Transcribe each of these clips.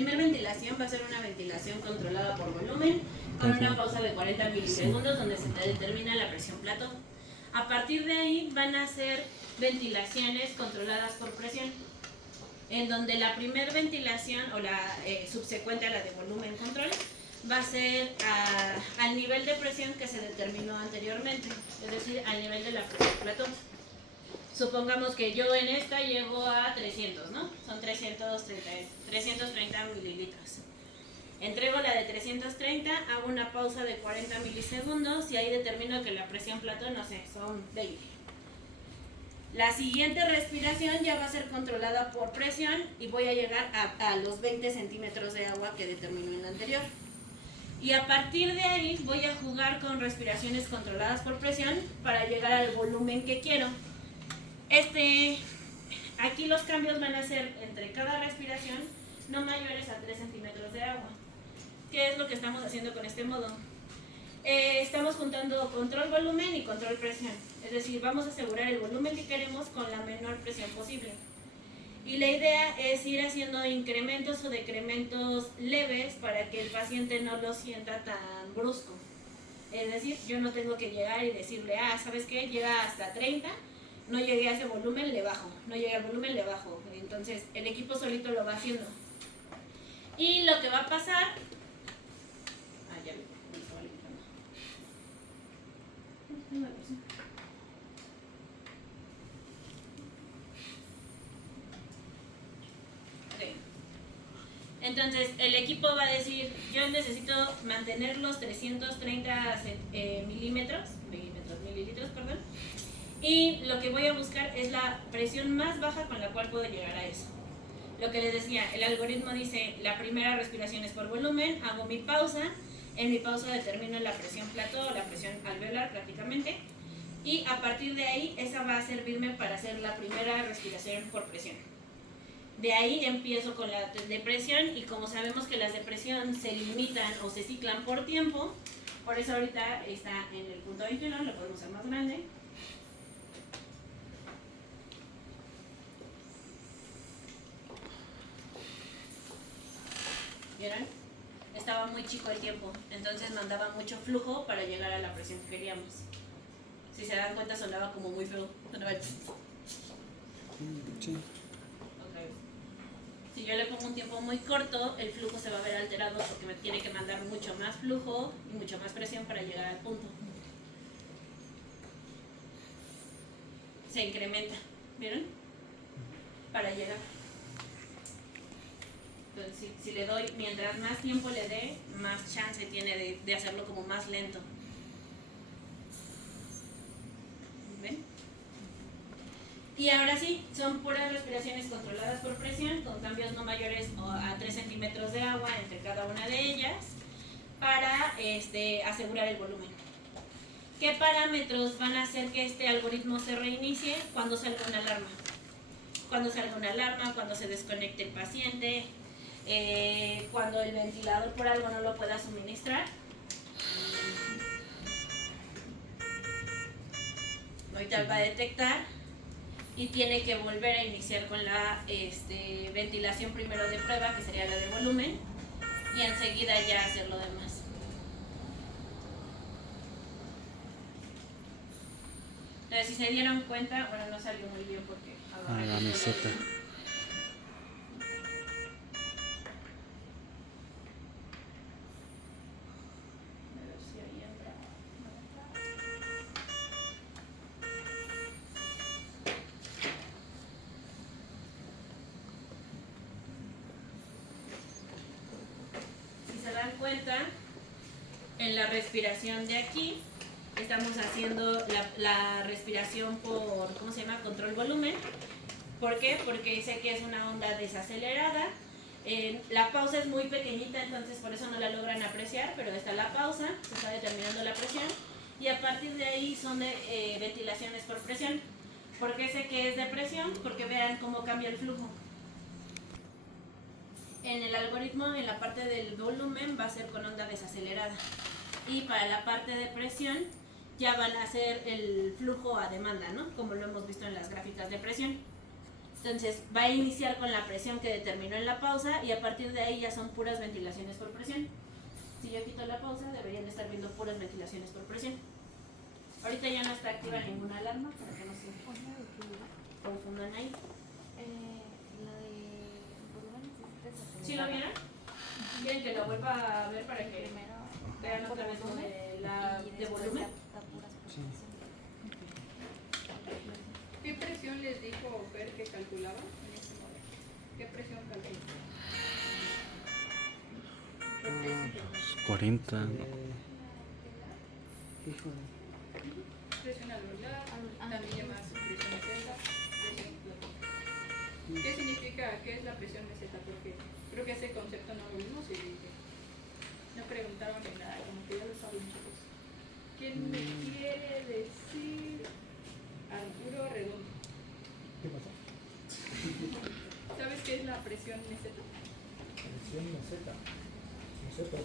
primera ventilación va a ser una ventilación controlada por volumen, con una pausa de 40 milisegundos donde se determina la presión plató. A partir de ahí van a ser ventilaciones controladas por presión, en donde la primera ventilación o la subsecuente a la de volumen control va a ser al nivel de presión que se determinó anteriormente, es decir, al nivel de la presión plató. Supongamos que yo en esta llego a 300, ¿no? Son 330 mililitros. Entrego la de 330, hago una pausa de 40 milisegundos y ahí determino que la presión plató, no sé, son 20. La siguiente respiración ya va a ser controlada por presión y voy a llegar a los 20 centímetros de agua que determinó en la anterior. Y a partir de ahí voy a jugar con respiraciones controladas por presión para llegar al volumen que quiero. Aquí los cambios van a ser entre cada respiración no mayores a 3 centímetros de agua. ¿Qué es lo que estamos haciendo con este modo? Estamos juntando control volumen y control presión. Es decir, vamos a asegurar el volumen que queremos con la menor presión posible. Y la idea es ir haciendo incrementos o decrementos leves para que el paciente no lo sienta tan brusco. Es decir, yo no tengo que llegar y decirle, ¿sabes qué? Llega hasta 30, no llegué a ese volumen, le bajo. No llegué al volumen, le bajo. Entonces, el equipo solito lo va haciendo. Y lo que va a pasar... ya me estaba limpiando. Entonces el equipo va a decir, yo necesito mantener los 330 mililitros, perdón, y lo que voy a buscar es la presión más baja con la cual puedo llegar a eso. Lo que les decía, el algoritmo dice, la primera respiración es por volumen, hago mi pausa, en mi pausa determino la presión plató o la presión alveolar prácticamente, y a partir de ahí esa va a servirme para hacer la primera respiración por presión. De ahí empiezo con la depresión y como sabemos que las depresiones se limitan o se ciclan por tiempo, por eso ahorita está en el punto 21, lo podemos hacer más grande. ¿Vieron? Estaba muy chico el tiempo, entonces mandaba mucho flujo para llegar a la presión que queríamos. Si se dan cuenta sonaba como muy feo. Sí. Si yo le pongo un tiempo muy corto, el flujo se va a ver alterado porque me tiene que mandar mucho más flujo y mucho más presión para llegar al punto. Se incrementa, ¿vieron? Para llegar. Entonces, si le doy, mientras más tiempo le dé, más chance tiene de hacerlo como más lento. ¿Ven? Y ahora sí, son puras respiraciones controladas por presión, con cambios no mayores a 3 centímetros de agua entre cada una de ellas, para asegurar el volumen. ¿Qué parámetros van a hacer que este algoritmo se reinicie? Cuando salga una alarma. Cuando salga una alarma, cuando se desconecte el paciente, cuando el ventilador por algo no lo pueda suministrar. Ahorita va a detectar y tiene que volver a iniciar con la ventilación primero de prueba, que sería la de volumen, y enseguida ya hacer lo demás. Entonces, si se dieron cuenta, bueno, no salió muy bien porque... la meseta. Cuenta, en la respiración de aquí estamos haciendo la respiración por, ¿cómo se llama? Control volumen. ¿Por qué? Porque sé que es una onda desacelerada. La pausa es muy pequeñita, entonces por eso no la logran apreciar, pero está la pausa, se está determinando la presión y a partir de ahí son ventilaciones por presión. ¿Por qué sé que es de presión? Porque vean cómo cambia el flujo. En el algoritmo, en la parte del volumen va a ser con onda desacelerada y para la parte de presión ya van a hacer el flujo a demanda, ¿no? Como lo hemos visto en las gráficas de presión. Entonces va a iniciar con la presión que determinó en la pausa y a partir de ahí ya son puras ventilaciones por presión. Si yo quito la pausa, deberían estar viendo puras ventilaciones por presión. Ahorita ya no está activa ninguna alarma para que no se confundan ahí. La de volumen. ¿Sí lo vieron? ¿Quieren que lo vuelva a ver para que vean otra vez lo de la de volumen? Sí. ¿Qué presión les dijo Fer que calculaba en ese modelo? ¿Qué presión calculó? 40. Híjole. Presión alveolar, también llamada presión meseta, presión platónica. ¿Qué significa, qué es la presión meseta? Porque creo que ese concepto no lo vimos y no preguntaron ni nada, como que ya lo saben chicos. ¿Quién me quiere decir? Arturo Redondo. ¿Qué pasó? ¿Sabes qué es la presión meseta? Presión meseta. No sé, pero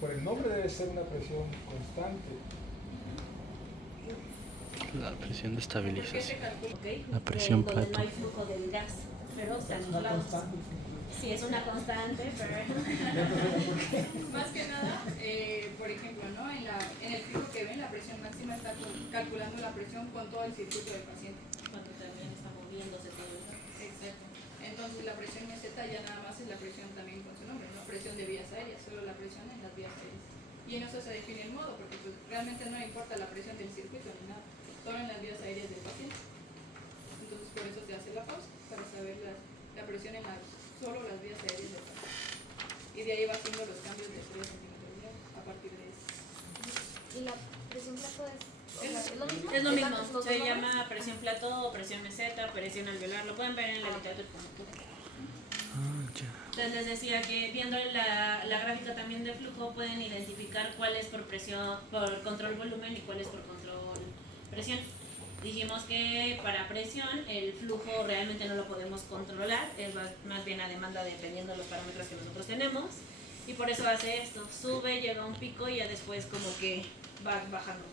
por el nombre debe ser una presión constante. La presión de ¿Por qué se estabilización. calcula? ¿Okay? La presión donde plato. no hay flujo del gas, pero Es están una inflados. constante. Sí, es una constante, pero Más que nada, por ejemplo, ¿no? En el flujo que ven, la presión máxima está calculando la presión con todo el circuito del paciente. cuando también está moviéndose todo eso. Exacto. Entonces la presión meseta ya nada más es la presión también con su nombre, no presión de vías aéreas, solo la presión en las vías aéreas. Y en eso se define el modo, porque pues, realmente no importa la presión del circuito ni nada, solo en las vías aéreas del paciente. Entonces por eso se hace la pausa, para saber la presión en solo las vías aéreas del paciente. Y de ahí va haciendo los cambios de 3 centímetros de a partir de eso. ¿Y la presión plato es lo mismo? Es lo mismo, ¿Los se dos llama presión plató o presión meseta, presión alveolar, lo pueden ver en la literatura como quieran. Ah, ya. Entonces les decía que viendo la gráfica también de flujo pueden identificar cuál es por presión, por control volumen y cuál es por control presión. Dijimos que para presión el flujo realmente no lo podemos controlar, es más bien a demanda dependiendo de los parámetros que nosotros tenemos y por eso hace esto, sube, llega a un pico y ya después como que va bajando.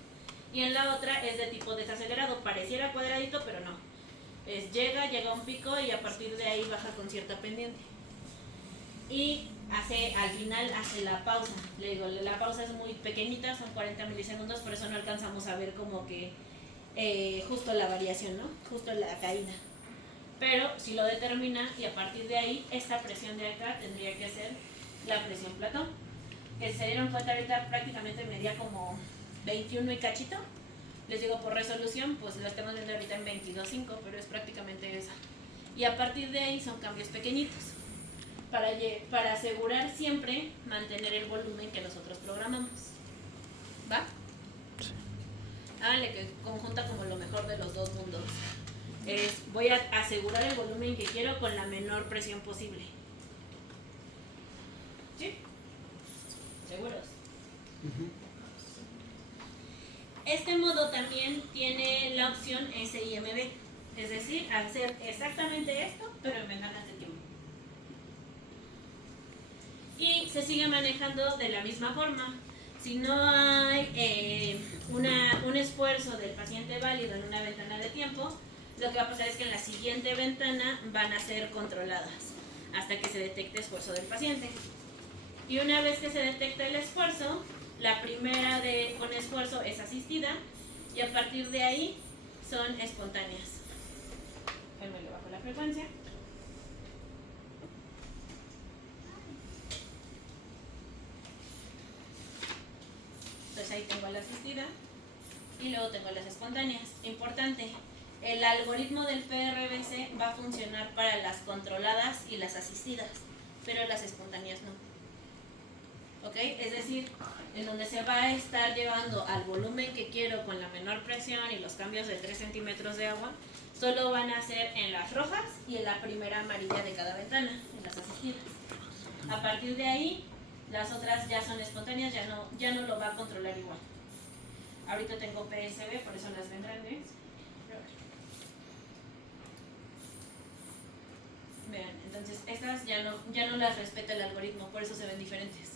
Y en la otra es de tipo desacelerado, pareciera cuadradito pero no, llega a un pico y a partir de ahí baja con cierta pendiente. Y al final hace la pausa, le digo, la pausa es muy pequeñita, son 40 milisegundos, por eso no alcanzamos a ver como que justo la variación, ¿no? Justo la caída. Pero si lo determina y a partir de ahí, esta presión de acá tendría que ser la presión plató. Que se dieron cuenta ahorita prácticamente medía como 21 y cachito. Les digo por resolución, pues lo estamos viendo ahorita en 22.5, pero es prácticamente esa. Y a partir de ahí son cambios pequeñitos. Para asegurar siempre mantener el volumen que nosotros programamos. ¿Va? Háganle que conjunta como lo mejor de los dos mundos. Voy a asegurar el volumen que quiero con la menor presión posible. ¿Sí? ¿Seguros? Este modo también tiene la opción SIMB, es decir, hacer exactamente esto, pero en ventanas de tiempo. Y se sigue manejando de la misma forma. Si no hay un esfuerzo del paciente válido en una ventana de tiempo, lo que va a pasar es que en la siguiente ventana van a ser controladas hasta que se detecte esfuerzo del paciente. Y una vez que se detecta el esfuerzo, la primera con esfuerzo es asistida y a partir de ahí son espontáneas. Me le bajo la frecuencia. Entonces ahí tengo la asistida y luego tengo las espontáneas. Importante, el algoritmo del PRBC va a funcionar para las controladas y las asistidas, pero las espontáneas no. ¿Ok? Es decir, en donde se va a estar llevando al volumen que quiero con la menor presión y los cambios de 3 centímetros de agua, solo van a ser en las rojas y en la primera amarilla de cada ventana, en las asistidas. A partir de ahí, las otras ya son espontáneas, ya no lo va a controlar igual. Ahorita tengo PSB, por eso las ven grandes. Vean, entonces estas ya no las respeta el algoritmo, por eso se ven diferentes.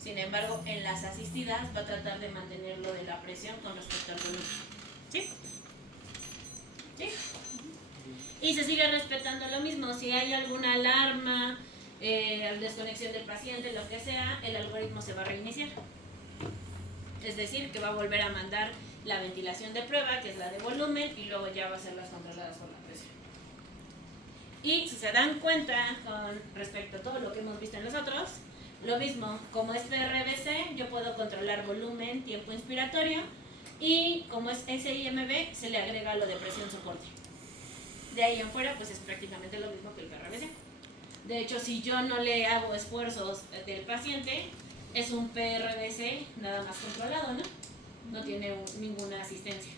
Sin embargo, en las asistidas va a tratar de mantener lo de la presión con respecto al volumen. ¿Sí? ¿Sí? Y se sigue respetando lo mismo. Si hay alguna alarma, desconexión del paciente, lo que sea, el algoritmo se va a reiniciar. Es decir, que va a volver a mandar la ventilación de prueba, que es la de volumen, y luego ya va a ser las controladas por la presión. Y si se dan cuenta con respecto a todo lo que hemos visto en los otros, lo mismo, como es PRBC, yo puedo controlar volumen, tiempo inspiratorio, y como es SIMB, se le agrega lo de presión soporte. De ahí en fuera, pues es prácticamente lo mismo que el PRBC. De hecho, si yo no le hago esfuerzos del paciente, es un PRBC nada más controlado, ¿no? No tiene ninguna asistencia.